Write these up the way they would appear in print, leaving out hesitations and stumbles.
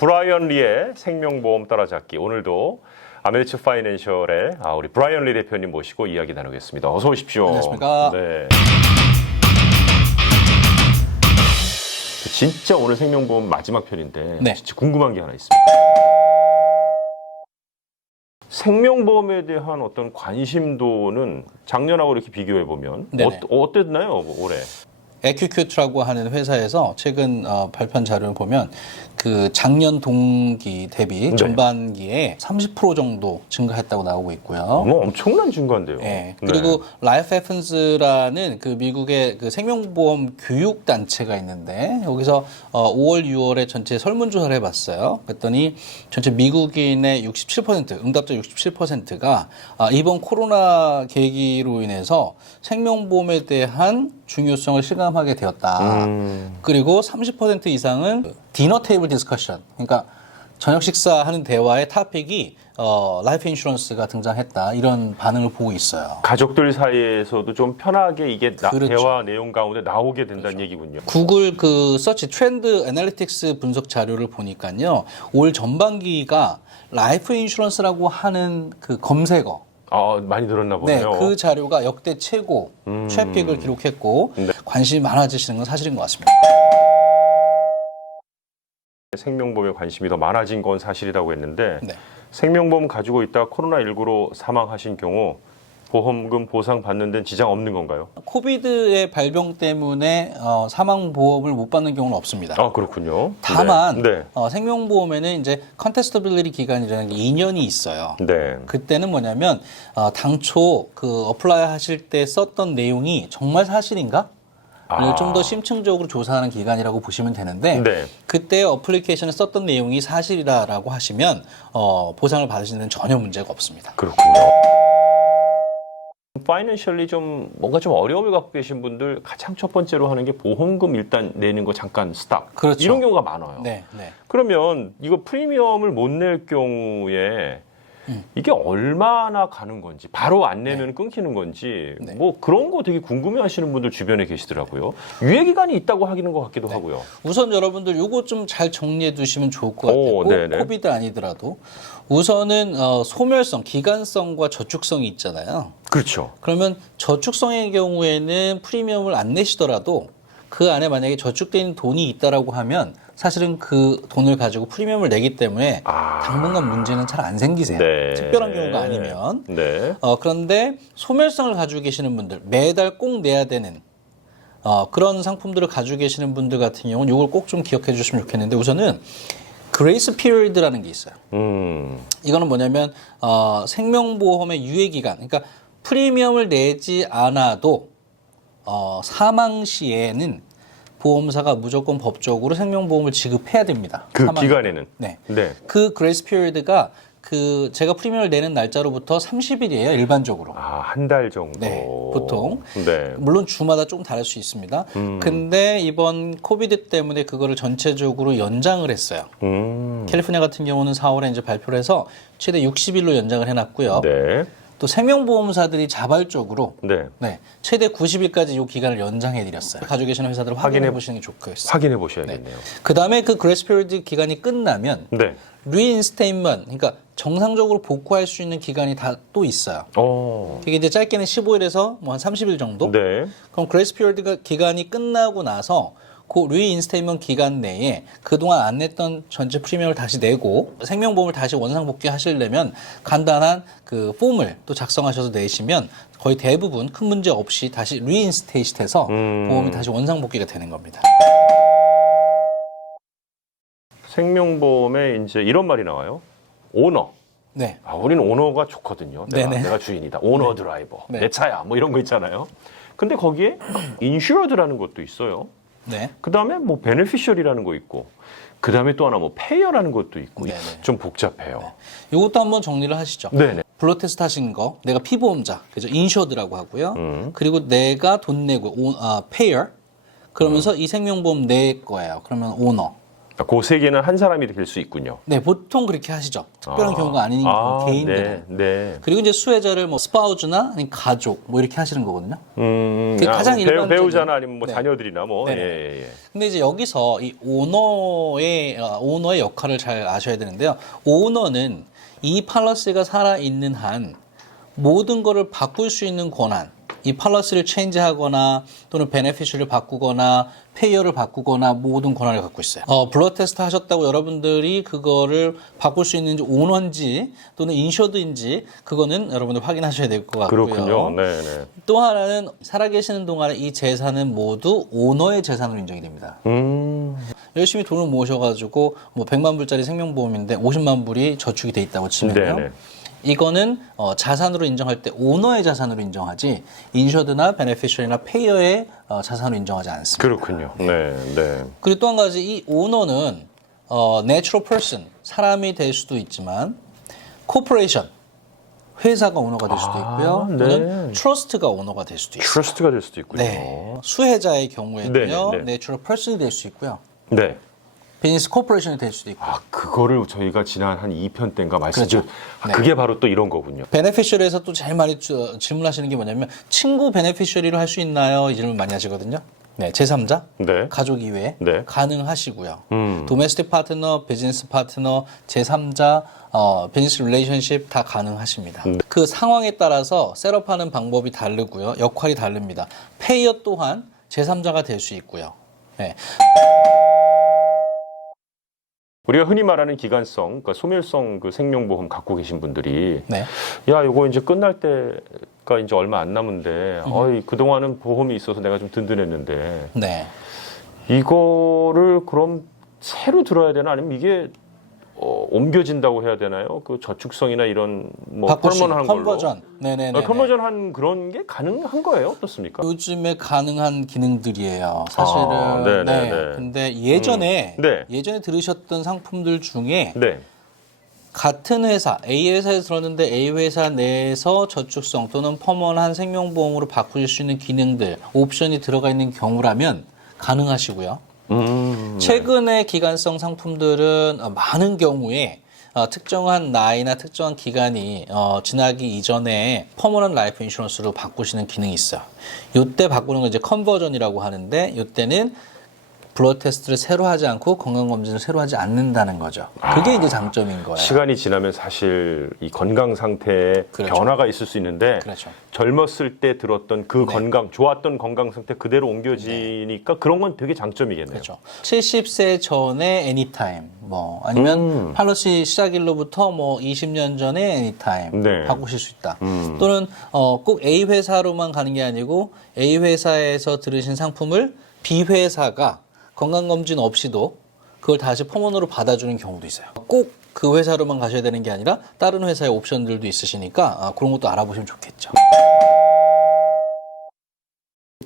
브라이언 리의 생명보험 따라잡기. 오늘도 아메리츠 파이낸셜의 우리 브라이언 리 대표님 모시고 이야기 나누겠습니다. 어서 오십시오. 안녕하십니까. 네. 진짜 오늘 생명보험 마지막 편인데 네. 진짜 궁금한 게 하나 있습니다. 생명보험에 대한 어떤 관심도는 작년하고 이렇게 비교해 보면 어땠나요, 올해? 에큐큐트라고 하는 회사에서 최근 발표한 자료를 보면 그 작년 동기 대비 전반기에 30% 정도 증가했다고 나오고 있고요. 엄청난 증가인데요. 네. 그리고 라이프 해픈스라는 그 미국의 그 생명보험 교육 단체가 있는데 여기서 5월, 6월에 전체 설문조사를 해봤어요. 그랬더니 전체 미국인의 67%, 응답자 67%가 이번 코로나 계기로 인해서 생명보험에 대한 중요성을 실감하게 되었다. 그리고 30% 이상은 디너 테이블 디스커션, 그러니까 저녁 식사하는 대화의 토픽이 라이프 인슈런스가 등장했다, 이런 반응을 보고 있어요. 가족들 사이에서도 좀 편하게 이게 그렇죠. 대화 내용 가운데 나오게 된다는 얘기군요. 구글 그 서치 트렌드 애널리틱스 분석 자료를 보니까요, 올 전반기가 라이프 인슈런스라고 하는 그 검색어, 많이 늘었나 보네요. 네, 그 자료가 역대 최고 트래픽을 기록했고 관심이 많아지시는 건 사실인 것 같습니다. 생명보험에 관심이 더 많아진 건 사실이라고 했는데 생명보험 가지고 있다 코로나19로 사망하신 경우 보험금 보상 받는 데는 지장 없는 건가요? 코비드의 발병 때문에 사망보험을 못 받는 경우는 없습니다. 그렇군요. 다만 생명보험에는 이제 컨테스터빌리티 기간이라는 게 2년이 있어요. 그때는 뭐냐면 당초 그 어플라이 하실 때 썼던 내용이 정말 사실인가? 좀 더 심층적으로 조사하는 기간이라고 보시면 되는데 그때 어플리케이션에 썼던 내용이 사실이라고 하시면 보상을 받으시는 데는 전혀 문제가 없습니다. 그렇군요. 파이낸셜리 좀 뭔가 좀 어려움을 갖고 계신 분들 가장 첫 번째로 하는 게 보험금 일단 내는 거 잠깐 스탑. 그렇죠. 이런 경우가 많아요. 네. 그러면 이거 프리미엄을 못 낼 경우에 이게 얼마나 가는 건지, 바로 안 내면 끊기는 건지, 뭐 그런 거 되게 궁금해 하시는 분들 주변에 계시더라고요. 유예 기간이 있다고 하기는 것 같기도 하고요. 우선 여러분들 요거 좀 잘 정리해 두시면 좋을 것 같아요. 꼭 코비드 아니더라도. 우선은 소멸성, 기간성과 저축성이 있잖아요. 그렇죠. 그러면 저축성의 경우에는 프리미엄을 안 내시더라도 그 안에 만약에 저축되어 있는 돈이 있다라고 하면 사실은 그 돈을 가지고 프리미엄을 내기 때문에 당분간 문제는 잘 안 생기세요. 특별한 경우가 아니면. 그런데 소멸성을 가지고 계시는 분들, 매달 꼭 내야 되는 그런 상품들을 가지고 계시는 분들 같은 경우는 이걸 꼭 좀 기억해 주시면 좋겠는데, 우선은 그레이스 피리어드라는 게 있어요. 이거는 뭐냐면 생명보험의 유예기간, 그러니까 프리미엄을 내지 않아도 사망 시에는 보험사가 무조건 법적으로 생명보험을 지급해야 됩니다. 그 기간에는. 그 그레이스 피리어드가 그 제가 프리미엄을 내는 날짜로부터 30일이에요, 일반적으로. 한 달 정도. 보통. 물론 주마다 조금 다를 수 있습니다. 근데 이번 코비드 때문에 그거를 전체적으로 연장을 했어요. 캘리포니아 같은 경우는 4월에 이제 발표를 해서 최대 60일로 연장을 해놨고요. 또 생명보험사들이 자발적으로 최대 90일까지 이 기간을 연장해드렸어요. 가지고 계시는 회사들 확인해 보시는 게 좋겠어요. 확인해 보셔야겠네요. 그 다음에 그 그레이스 피리어드 기간이 끝나면 리인스테인먼트, 그러니까 정상적으로 복구할 수 있는 기간이 다 또 있어요. 이게 이제 짧게는 15일에서 뭐 한 30일 정도. 그럼 그레이스 피리어드 기간이 끝나고 나서 그 리인스테이먼트 기간 내에 그동안 안 냈던 전체 프리미엄을 다시 내고 생명보험을 다시 원상 복귀하시려면 간단한 그 폼을 또 작성하셔서 내시면 거의 대부분 큰 문제 없이 다시 리인스테이트해서 보험이 다시 원상 복귀가 되는 겁니다. 생명보험에 이제 이런 말이 나와요. 오너. 우리는 오너가 좋거든요. 내가 주인이다. 오너 드라이버. 내 차야. 뭐 이런 거 있잖아요. 근데 거기에 인슈어드라는 것도 있어요. 그 다음에 뭐 베네피셜이라는 거 있고, 그 다음에 또 하나 뭐 페이어라는 것도 있고, 좀 복잡해요. 이것도 한번 정리를 하시죠. 블러 테스트 하신 거, 내가 피보험자, 그죠? 인슈어드라고 하고요. 그리고 내가 돈 내고 페이어, 그러면서 이 생명보험 내 거예요. 그러면 오너. 그 세 개는 한 사람이 될 수 있군요. 네, 보통 그렇게 하시죠. 특별한 경우가 아닌 개인들은. 네, 네. 그리고 이제 수혜자를 뭐 스파우즈나 아니면 가족 뭐 이렇게 하시는 거거든요. 그게 가장 일반적인 배우자나 아니면 뭐 네. 자녀들이나 뭐. 네네. 예, 예. 근데 이제 여기서 이 오너의 역할을 잘 아셔야 되는데요. 오너는 이 팔러시가 살아 있는 한 모든 거를 바꿀 수 있는 권한, 이 팔러시를 체인지하거나 또는 베네피셜을 바꾸거나 페이어를 바꾸거나 모든 권한을 갖고 있어요. 블러드 테스트 하셨다고 여러분들이 그거를 바꿀 수 있는지 오너인지 또는 인셔드인지 그거는 여러분들 확인하셔야 될 것 같고요. 그렇군요. 네, 네. 또 하나는 살아계시는 동안에 이 재산은 모두 오너의 재산으로 인정이 됩니다. 열심히 돈을 모으셔가지고 뭐 100만 불짜리 생명보험인데 50만 불이 저축이 돼 있다고 치면요. 네, 네. 이거는 자산으로 인정할 때 오너의 자산으로 인정하지 인셔드나 베네피셜이나 페이어의 자산으로 인정하지 않습니다. 그렇군요. 네, 네. 그리고 또 한 가지 이 오너는 natural person 사람이 될 수도 있지만 corporation 회사가 오너가 될 수도 있고요. 네. 또는 trust가 오너가 될 수도 있어요. 트러스트가 될 수도 있군요. 네. 수혜자의 경우에는요, 네, 네, 네. natural person이 될 수 있고요. 네. 비즈니스 코퍼레이션이 될 수도 있고. 그거를 저희가 지난 한 2편 때인가 말씀드렸죠. 그렇죠. 네. 그게 바로 또 이런 거군요. 베네피셜에서 또 제일 많이 질문하시는 게 뭐냐면 친구 베네피셜리로 할 수 있나요? 이 질문 많이 하시거든요. 네, 제3자, 네. 가족 이외에 네. 가능하시고요. 도메스틱 파트너, 비즈니스 파트너, 제3자, 비즈니스 릴레이션십 다 가능하십니다. 그 상황에 따라서 셋업하는 방법이 다르고요. 역할이 다릅니다. 페이어 또한 제3자가 될 수 있고요. 네. 우리가 흔히 말하는 기간성, 그러니까 소멸성 그 생명보험 갖고 계신 분들이 네. 야, 이거 이제 끝날 때가 이제 얼마 안 남은데, 그동안은 보험이 있어서 내가 좀 든든했는데, 네. 이거를 그럼 새로 들어야 되나? 아니면 이게 옮겨진다고 해야 되나요? 그 저축성이나 이런 뭐 컨버전한 걸로. 컨버전. 네네네. 컨버전한 그런 게 가능한 거예요? 어떻습니까? 요즘에 가능한 기능들이에요. 사실은. 네네네. 네. 근데 예전에 네. 예전에 들으셨던 상품들 중에 네. 같은 회사, A 회사에 들었는데 A 회사 내에서 저축성 또는 퍼먼한 생명보험으로 바꾸실 수 있는 기능들, 옵션이 들어가 있는 경우라면 가능하시고요. 최근의 기간성 상품들은 많은 경우에 특정한 나이나 특정한 기간이 지나기 이전에 퍼머넌트 라이프 인슈런스로 바꾸시는 기능이 있어요. 이때 바꾸는 건 이제 컨버전이라고 하는데 이때는 블러드 테스트를 새로 하지 않고 건강검진을 새로 하지 않는다는 거죠. 그게 이제 장점인 거예요. 시간이 지나면 사실 이 건강 상태에 그렇죠. 변화가 있을 수 있는데 그렇죠. 젊었을 때 들었던 그 건강, 좋았던 건강 상태 그대로 옮겨지니까 그런 건 되게 장점이겠네요. 그렇죠. 70세 전에 애니타임, 뭐 아니면 팔러시 시작일로부터 뭐 20년 전에 애니타임 네. 바꾸실 수 있다. 또는 꼭 A 회사로만 가는 게 아니고 A 회사에서 들으신 상품을 B 회사가 건강검진 없이도 그걸 다시 퍼먼으로 받아주는 경우도 있어요. 꼭 그 회사로만 가셔야 되는 게 아니라 다른 회사의 옵션들도 있으시니까 그런 것도 알아보시면 좋겠죠.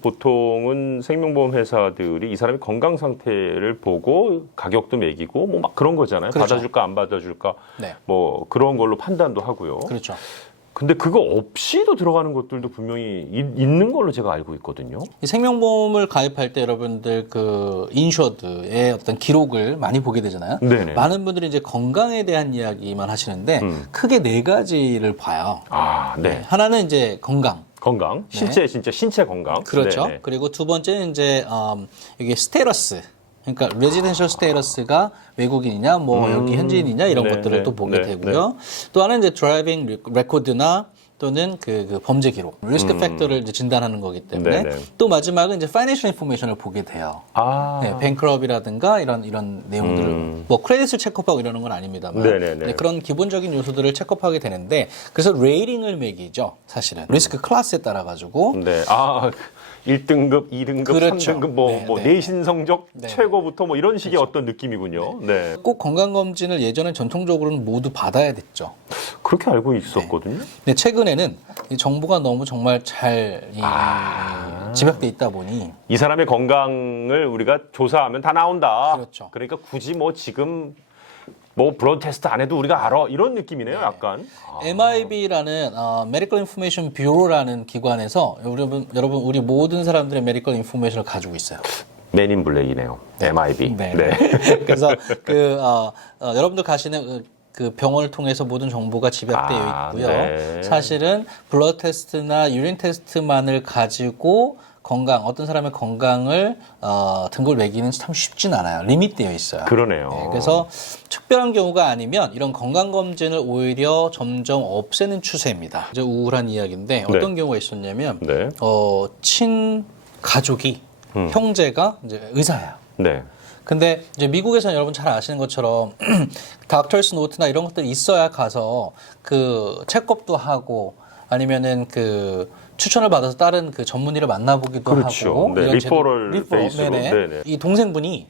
보통은 생명보험 회사들이 이 사람의 건강 상태를 보고 가격도 매기고 뭐 막 그런 거잖아요. 그렇죠. 받아줄까 안 받아줄까 네. 뭐 그런 걸로 판단도 하고요. 그렇죠. 근데 그거 없이도 들어가는 것들도 분명히 있는 걸로 제가 알고 있거든요. 이 생명보험을 가입할 때 여러분들 그 인슈어드의 어떤 기록을 많이 보게 되잖아요. 네네. 많은 분들이 이제 건강에 대한 이야기만 하시는데 크게 네 가지를 봐요. 네. 하나는 이제 건강. 건강, 신체, 진짜 신체 건강. 그렇죠. 네네. 그리고 두 번째는 이제 이게 스테러스. 그러니까 레지던셜 스테러스가 외국인이냐, 뭐 여기 현지인이냐 이런 네, 것들을 네, 또 보게 네, 되고요. 또 하나는 이제 드라이빙 레코드나 또는 그 범죄 기록, 리스크 팩터를 이제 진단하는 거기 때문에 네, 네. 또 마지막은 이제 파이낸셜 인포메이션을 보게 돼요. 네, 뱅크럽이라든가 이런 내용들을 뭐 크레딧을 체크업하고 이러는 건 아닙니다만 네, 네, 네. 네, 그런 기본적인 요소들을 체크업하게 되는데 그래서 레이팅을 매기죠, 사실은 리스크 클래스에 따라 가지고. 네. 1등급, 2등급, 그렇죠. 3등급, 네, 네. 내신 성적 네. 최고부터 뭐 이런 식의 어떤 느낌이군요. 네. 꼭 건강검진을 예전에 전통적으로는 모두 받아야 됐죠. 그렇게 알고 있었거든요. 근데 최근에는 이 정보가 너무 정말 잘 집약돼 있다 보니 이 사람의 건강을 우리가 조사하면 다 나온다. 그렇죠. 그러니까 굳이 뭐 지금 뭐 블러드 테스트 안 해도 우리가 알아. 이런 느낌이네요, 약간. MIB라는 Medical Information Bureau라는 기관에서 여러분 우리 모든 사람들의 메디컬 인포메이션을 가지고 있어요. 맨인 블랙이네요. MIB. 네. 그래서 여러분들 가시는 그 병원을 통해서 모든 정보가 집약되어 있고요. 네. 사실은 블러드 테스트나 유린 테스트만을 가지고 어떤 사람의 건강을 등급을 매기는 참 쉽진 않아요. 리밋되어 있어요. 그러네요. 네, 그래서 특별한 경우가 아니면 이런 건강검진을 오히려 점점 없애는 추세입니다. 이제 우울한 이야기인데 어떤 경우가 있었냐면 친가족이 형제가 이제 의사예요. 네. 근데 이제 미국에서는 여러분 잘 아시는 것처럼 닥터스 노트나 이런 것들이 있어야 가서 그 체크업도 하고 아니면은 그 추천을 받아서 다른 그 전문의를 만나보기도 그렇죠. 하고 네, 리퍼럴 베이스로. 네네. 이 동생분이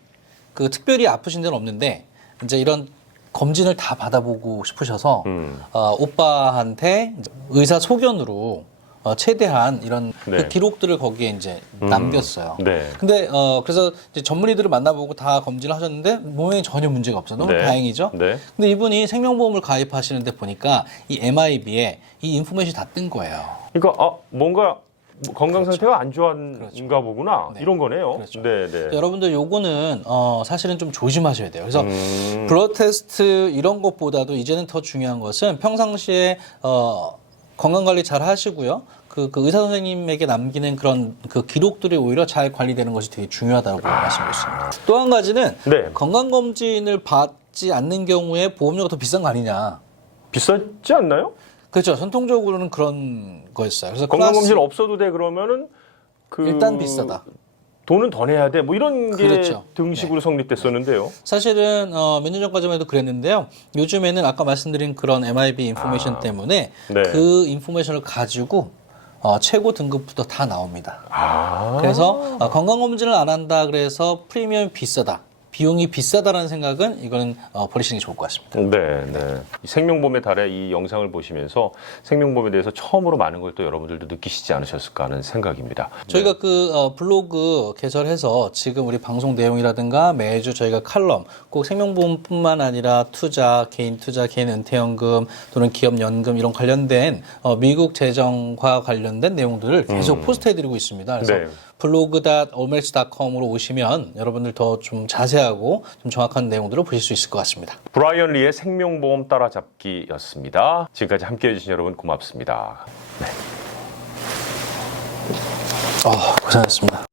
그 특별히 아프신 데는 없는데 이제 이런 검진을 다 받아보고 싶으셔서 오빠한테 의사 소견으로 최대한 이런 그 기록들을 거기에 이제 남겼어요. 네. 근데 그래서 이제 전문의들을 만나보고 다 검진을 하셨는데 몸에 전혀 문제가 없어. 너무 다행이죠. 네. 근데 이분이 생명보험을 가입하시는데 보니까 이 MIB에 이 인포메이션이 다 뜬 거예요. 그러니까 뭔가 건강 상태가 안 좋은가 보구나. 이런 거네요. 그렇죠. 네. 여러분들 요거는 사실은 좀 조심하셔야 돼요. 그래서 블러드 테스트 이런 것보다도 이제는 더 중요한 것은 평상시에 건강관리 잘 하시고요. 그 의사 선생님에게 남기는 그런 그 기록들이 오히려 잘 관리되는 것이 되게 중요하다고 말씀드렸습니다. 또 한 가지는 건강검진을 받지 않는 경우에 보험료가 더 비싼 거 아니냐. 비싸지 않나요? 그렇죠. 전통적으로는 그런 거였어요. 그래서 건강검진 없어도 돼 그러면은 일단 비싸다. 돈은 더 내야 돼. 뭐 이런 게 그렇죠. 등식으로 성립됐었는데요. 사실은 몇 년 전까지만 해도 그랬는데요. 요즘에는 아까 말씀드린 그런 MIB 인포메이션 때문에 그 인포메이션을 가지고 최고 등급부터 다 나옵니다. 그래서 건강검진을 안 한다 그래서 프리미엄이 비싸다. 비용이 비싸다라는 생각은 이거는 버리시는 게 좋을 것 같습니다. 네. 이 생명보험의 달에 이 영상을 보시면서 생명보험에 대해서 처음으로 많은 걸 또 여러분들도 느끼시지 않으셨을까 하는 생각입니다. 저희가 그 블로그 개설해서 지금 우리 방송 내용이라든가 매주 저희가 칼럼 꼭 생명보험뿐만 아니라 투자, 개인 은퇴연금 또는 기업연금 이런 관련된 미국 재정과 관련된 내용들을 계속 포스트해드리고 있습니다. 그래서 blog.allmerits.com으로 오시면 여러분들 더 좀 자세하고 좀 정확한 내용들을 보실 수 있을 것 같습니다. 브라이언 리의 생명보험 따라잡기였습니다. 지금까지 함께해 주신 여러분 고맙습니다. 고생하셨습니다.